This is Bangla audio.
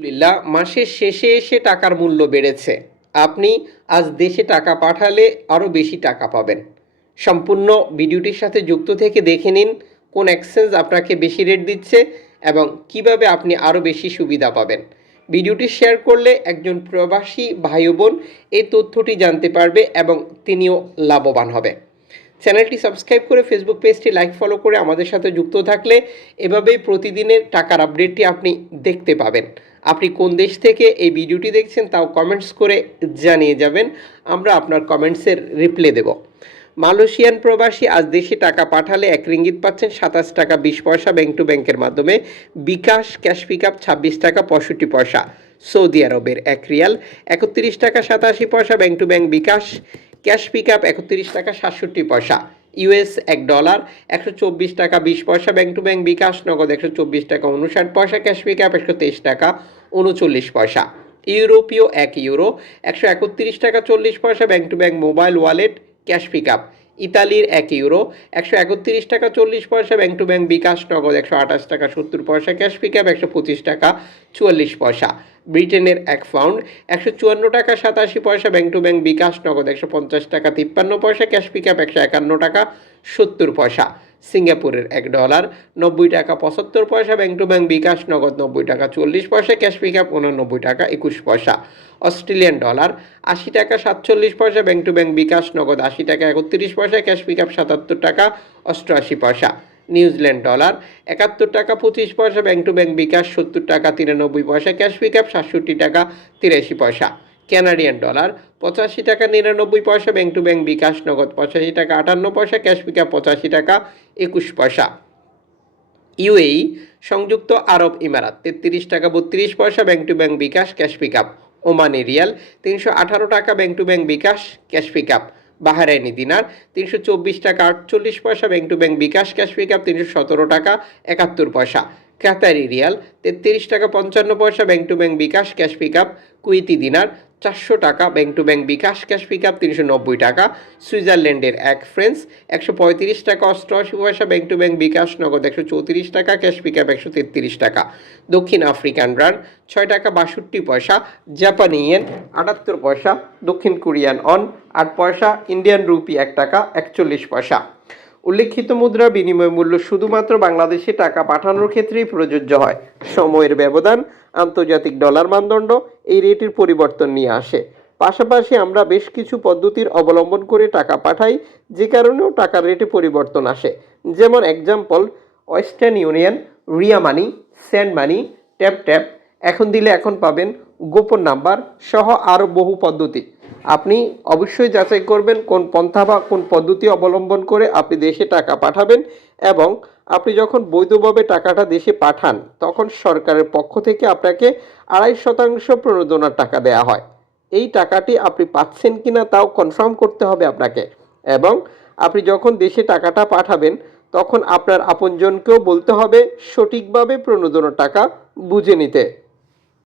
আলহামদুলিল্লাহ, মাসের শেষে এসে টাকার মূল্য বেড়েছে। আপনি আজ দেশে টাকা পাঠালে আরও বেশি টাকা পাবেন। সম্পূর্ণ ভিডিওটির সাথে যুক্ত থেকে দেখে নিন কোন এক্সচেঞ্জ আপনাকে বেশি রেট দিচ্ছে এবং কীভাবে আপনি আরও বেশি সুবিধা পাবেন। ভিডিওটি শেয়ার করলে একজন প্রবাসী ভাই বোন এই তথ্যটি জানতে পারবে এবং তিনিও লাভবান হবে। চ্যানেলটি সাবস্ক্রাইব করে ফেসবুক পেজটি লাইক ফলো করে আমাদের সাথে যুক্ত থাকলে এভাবেই প্রতিদিনের টাকার আপডেটটি আপনি দেখতে পাবেন। আপনি কোন দেশ থেকে এই ভিডিওটি দেখছেন তাও কমেন্টস করে জানিয়ে যাবেন। আমরা আপনার কমেন্টসের রিপ্লাই দেব। মালয়েশিয়ান প্রবাসী আজ দেশে টাকা পাঠালে এক রিঙ্গিত পাচ্ছেন সাতাশ টাকা বিশ পয়সা ব্যাংক টু ব্যাংকের মাধ্যমে। বিকাশ ক্যাশ পিক আপ ছাব্বিশ টাকা পঁয়ষট্টি পয়সা। সৌদি আরবের এক রিয়াল একত্রিশ টাকা সাতাশি পয়সা bank to bank bKash. Cash pick up একত্রিশ টাকা সাতষট্টি পয়সা ইউএস এক ডলার একশো চব্বিশ টাকা বিশ পয়সা, ব্যাংক টু ব্যাংক বিকাশ নগদ একশো চব্বিশ টাকা উনষাট পয়সা, ক্যাশ পিক আপ একশো তেইশ টাকা উনচল্লিশ পয়সা। ইউরোপীয় এক ইউরো একশো একত্রিশ টাকা চল্লিশ পয়সা, bank to bank mobile wallet cash pick up ইতালির এক ইউরো একশো একত্রিশ টাকা চল্লিশ পয়সা, ব্যাংক টু ব্যাংক বিকাশ নগদ একশো আঠাশ টাকা সত্তর পয়সা, ক্যাশ পিক আপ একশো পঁচিশ টাকা চুয়াল্লিশ পয়সা। ব্রিটেনের এক পাউন্ড, একশো চুয়ান্ন টাকা, সাতাশি পয়সা ব্যাংক টু ব্যাংক বিকাশ নগদ, একশো পঞ্চাশ টাকা, তিপ্পান্ন পয়সা ক্যাশ পিক আপ একশো একান্ন টাকা, সত্তর পয়সা। সিঙ্গাপুরের এক ডলার, নব্বই টাকা, পঁচাত্তর পয়সা ব্যাংক টু ব্যাংক বিকাশ নগদ, নব্বই টাকা, চল্লিশ পয়সা ক্যাশ পিক আপ উননব্বই টাকা, একুশ পয়সা। অস্ট্রেলিয়ান ডলার, আশি টাকা, সাতচল্লিশ পয়সা ব্যাংক টু ব্যাংক বিকাশ নগদ, আশি টাকা, একত্রিশ পয়সা ক্যাশ পিক আপ সাতাত্তর টাকা, অষ্টআশি পয়সা। নিউজিল্যান্ড ডলার, একাত্তর টাকা পঁচিশ পয়সা, ব্যাংক টু ব্যাংক বিকাশ সত্তর টাকা তিরানব্বই পয়সা, ক্যাশ পিক আপ সাতষট্টি টাকা তিরাশি পয়সা। ক্যানাডিয়ান ডলার, পঁচাশি টাকা নিরানব্বই পয়সা, ব্যাংক টু ব্যাংক বিকাশ নগদ পঁচাশি টাকা আটান্ন পয়সা, ক্যাশ পিক আপ পঁচাশি টাকা একুশ পয়সা। ইউএই, সংযুক্ত আরব ইমারাত, তেত্রিশ টাকা বত্রিশ পয়সা, bank to bank bKash, cash pick up Omani riyal, তিনশো আঠারো টাকা, bank to bank bKash, cash pick up Bahraini dinar তিনশো চব্বিশ টাকা, আটচল্লিশ পয়সা, bank to bank bKash, cash pick up তিনশো সতেরো টাকা, একাত্তর পয়সা। কাতারি রিয়াল, তেত্রিশ টাকা, পঞ্চান্ন পয়সা, bank to bank bKash, cash pick up Kuwaiti dinar চারশো টাকা, bank to bank bKash, cash pick up তিনশো নব্বই টাকা, সুইজারল্যান্ডের এক ফ্রেন্স একশো পঁয়ত্রিশ টাকা, অষ্টআশি পয়সা, ব্যাংক টু ব্যাংক বিকাশ, নগদ একশো চৌত্রিশ টাকা, ক্যাশ পিক আপ একশো তেত্রিশ টাকা। দক্ষিণ আফ্রিকান রান, ছয় টাকা বাষট্টি পয়সা, জাপানি ইয়েন আটাত্তর পয়সা, দক্ষিণ কোরিয়ান অন আট পয়সা, ইন্ডিয়ান রুপি এক টাকা একচল্লিশ পয়সা। উল্লেখিত মুদ্রা বিনিময় মূল্য শুধুমাত্র বাংলাদেশে টাকা পাঠানোর ক্ষেত্রেই প্রযোজ্য হয়। সময়ের ব্যবধান, আন্তর্জাতিক ডলার মানদণ্ড এই রেটের পরিবর্তন নিয়ে আসে। পাশাপাশি আমরা বেশ কিছু পদ্ধতির অবলম্বন করে টাকা পাঠাই, যে কারণেও টাকার রেটে পরিবর্তন আসে। যেমন example Western Union Ria money send money tap tap এখন দিলে এখন পাবেন গোপন নাম্বার সহ আরও বহু পদ্ধতি। আপনি অবশ্যই যাচাই করবেন কোন পন্থা বা কোন পদ্ধতি অবলম্বন করে আপনি দেশে টাকা পাঠাবেন এবং আপনি যখন বৈধভাবে টাকাটা দেশে পাঠান, তখন সরকারের পক্ষ থেকে আপনাকে আড়াই শতাংশ প্রণোদনার টাকা দেয়া হয়। এই টাকাটি আপনি পাচ্ছেন কি না তাও কনফার্ম করতে হবে আপনাকে। এবং আপনি যখন দেশে টাকাটা পাঠাবেন, তখন আপনার আপনজনকেও বলতে হবে সঠিকভাবে প্রণোদনার টাকা বুঝে নিতে।